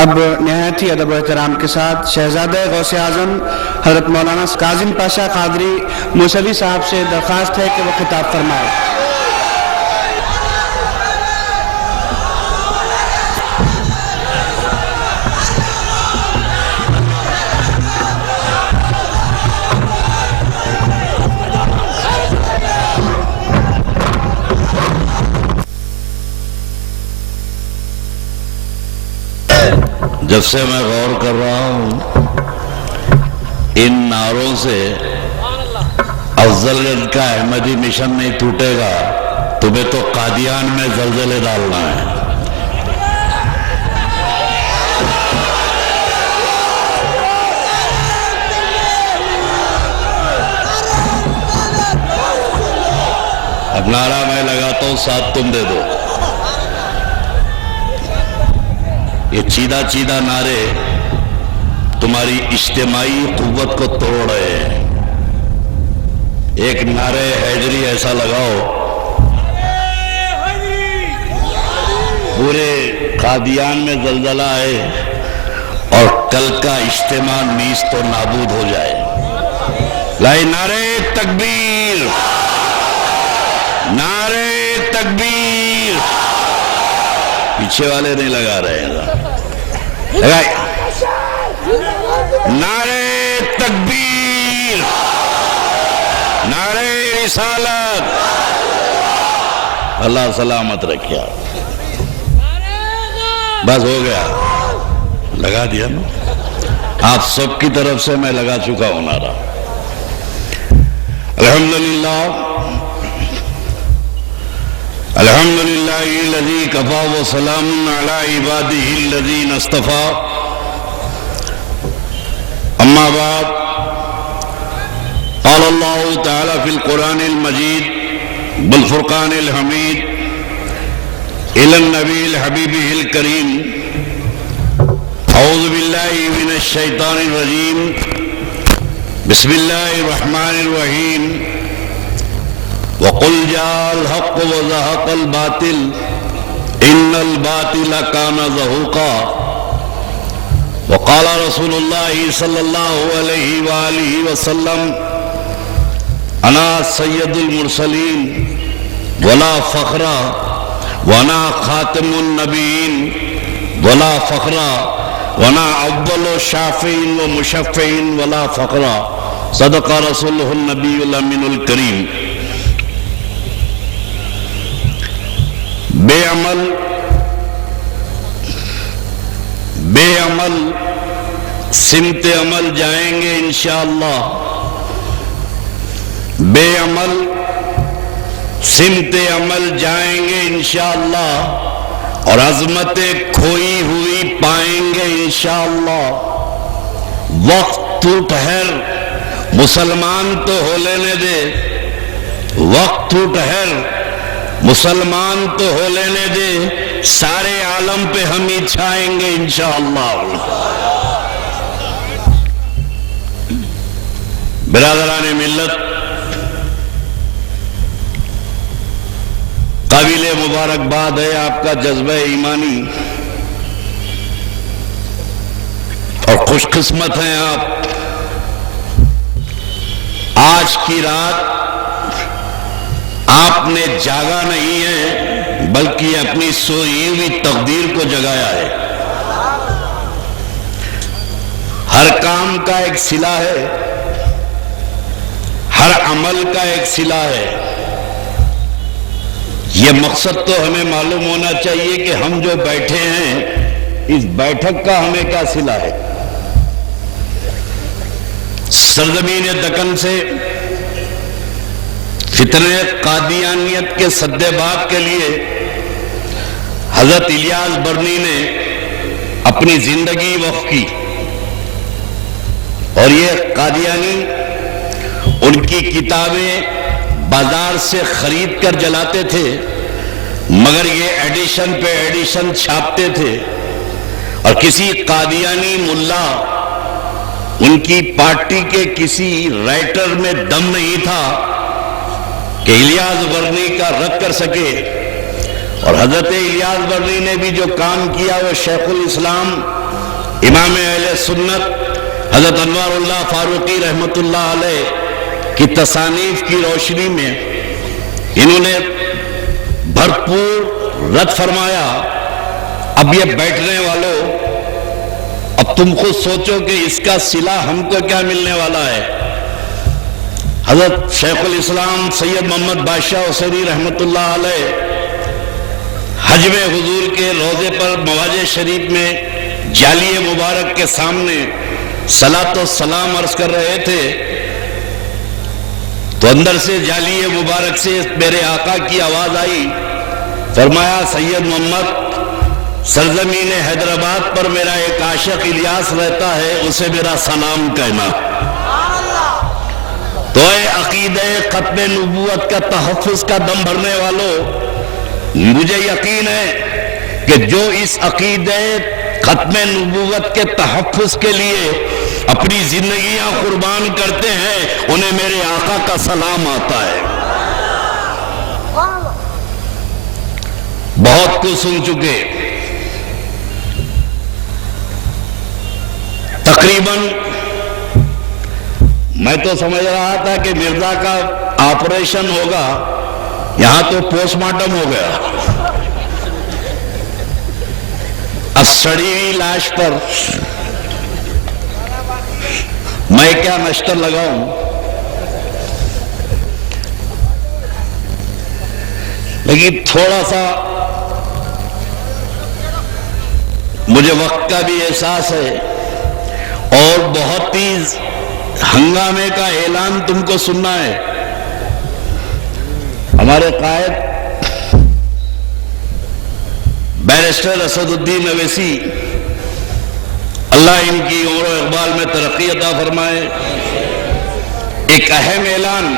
اب نہایت ہی ادب و احترام کے ساتھ شہزادہ غوث اعظم حضرت مولانا کاظم پاشا قادری موسوی صاحب سے درخواست ہے کہ وہ خطاب فرمائے۔ جب سے میں غور کر رہا ہوں ان نعروں سے افضل گنج کا احمدی مشن نہیں ٹوٹے گا، تمہیں تو قادیان میں زلزلے ڈالنا ہے۔ اب نعرہ میں لگاتا ہوں، ساتھ تم دے دو۔ یہ چیدہ چیدہ نعرے تمہاری اجتماعی قوت کو توڑ رہے ہیں۔ ایک نعرے حیدری ایسا لگاؤ پورے قادیان میں زلزلہ آئے اور کل کا اجتماع نیست و نابود ہو جائے۔ لائی نعرے تکبیر، نعرے تکبیر۔ پیچھے والے نہیں لگا رہے ہیں، نعرے تکبیر، نعرے رسالت۔ اللہ سلامت رکھیا۔ بس ہو گیا، لگا دیا نا۔ آپ سب کی طرف سے میں لگا چکا ہوں نعرہ۔ الحمدللہ الحمدللہ الذی کفا وسلام علی عبادہ الذین اصطفی، اما بعد، قال اللہ تعالی فی القرآن المجید بالفرقان الحمید الی النبی الحبیب الکریم، اعوذ باللہ من الشیطان الرجیم، بسم اللہ الرحمن الرحیم، وَقُلْ جَاءَ الْحَقُّ وَزَهَقَ الْبَاطِلُ إِنَّ الْبَاطِلَ كَانَ زَهُوقًا، وقال رسول اللہ صلی اللہ علیہ وآلہ وسلم، انا سید المرسلین ولا فخر، وانا خاتم النبیین ولا فخر، وانا اول شافعین و مشفعین ولا فخر، صدق رسولہ النبی الامین الکریم۔ بے عمل سمت عمل جائیں گے انشاءاللہ، بے عمل سمت عمل جائیں گے انشاءاللہ، اور عظمتیں کھوئی ہوئی پائیں گے انشاءاللہ۔ وقت تو ٹھہر، مسلمان تو ہو لینے دے، وقت تو ٹھہر، مسلمان تو ہو لینے دے، سارے عالم پہ ہم ہی چھائیں گے انشاءاللہ۔ برادران ملت، قابل مبارکباد ہے آپ کا جذبہ ایمانی، اور خوش قسمت ہیں آپ۔ آج کی رات آپ نے جاگا نہیں ہے بلکہ اپنی سوئی ہوئی تقدیر کو جگایا ہے۔ ہر کام کا ایک صلہ ہے، ہر عمل کا ایک صلہ ہے۔ یہ مقصد تو ہمیں معلوم ہونا چاہیے کہ ہم جو بیٹھے ہیں اس بیٹھک کا ہمیں کیا صلہ ہے۔ سرزمین دکن سے فتنہ قادیانیت کے سدباب کے لیے حضرت الیاس برنی نے اپنی زندگی وقف کی، اور یہ قادیانی ان کی کتابیں بازار سے خرید کر جلاتے تھے، مگر یہ ایڈیشن پہ ایڈیشن چھاپتے تھے، اور کسی قادیانی ملا ان کی پارٹی کے کسی رائٹر میں دم نہیں تھا کہ الیاس برنی کا رد کر سکے، اور حضرت الیاس برنی نے بھی جو کام کیا وہ شیخ الاسلام امام اہل سنت حضرت انوار اللہ فاروقی رحمت اللہ علیہ کی تصانیف کی روشنی میں انہوں نے بھرپور رد فرمایا۔ اب یہ بیٹھنے والوں، اب تم خود سوچو کہ اس کا صلہ ہم کو کیا ملنے والا ہے۔ حضرت شیخ الاسلام سید محمد بادشاہ حسینی رحمت اللہ علیہ حجم حضور کے روضے پر مواجہ شریف میں جالیہ مبارک کے سامنے صلاۃ و سلام عرض کر رہے تھے تو اندر سے جالیہ مبارک سے میرے آقا کی آواز آئی، فرمایا سید محمد سرزمین حیدرآباد پر میرا ایک عاشق الیاس رہتا ہے، اسے میرا سلام کہنا۔ تو اے عقیدہ ختم نبوت کا تحفظ کا دم بھرنے والوں، مجھے یقین ہے کہ جو اس عقیدہ ختم نبوت کے تحفظ کے لیے اپنی زندگیاں قربان کرتے ہیں انہیں میرے آقا کا سلام آتا ہے۔ بہت کچھ سن چکے، تقریباً میں تو سمجھ رہا تھا کہ مرزا کا آپریشن ہوگا، یہاں تو پوسٹ مارٹم ہو گیا۔ اب سڑی ہوئی لاش پر میں کیا نشتر لگاؤں، لیکن تھوڑا سا مجھے وقت کا بھی احساس ہے اور بہت ہی ہنگامے کا اعلان تم کو سننا ہے۔ ہمارے قائد بیرسٹر اسد الدین اویسی، اللہ ان کی عمر و اقبال میں ترقی عطا فرمائے، ایک اہم اعلان